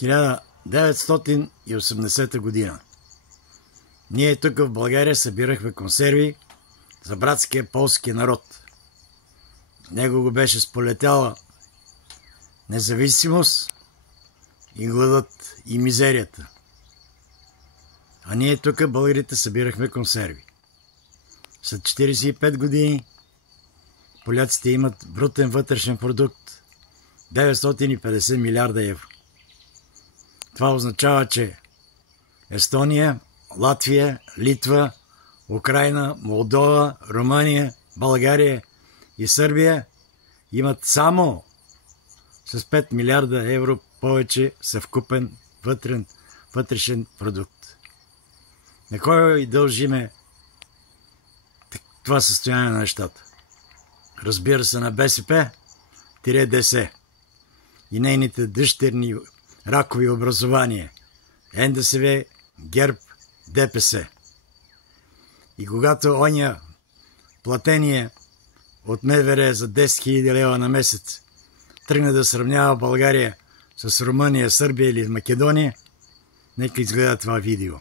1980 година. Ние тук в България събирахме консерви за братския полски народ. Него го беше сполетяла независимост и гладът и мизерията. А ние тук българите събирахме консерви. След 45 години поляците имат брутен вътрешен продукт 950 милиарда евро. Това означава, че Естония, Латвия, Литва, Украйна, Молдова, Румъния, България и Сърбия имат само с 5 милиарда евро повече съвкупен вътрешен продукт. На кой дължиме това състояние на нещата? Разбира се, на БСП-ДС и нейните дъщерни ракови образования НДСВ, ГЕРБ, ДПС. И когато оня платение от МВР за 10 000 лева на месец тръгне да сравнява България с Румъния, Сърбия или Македония, нека изгледа това видео.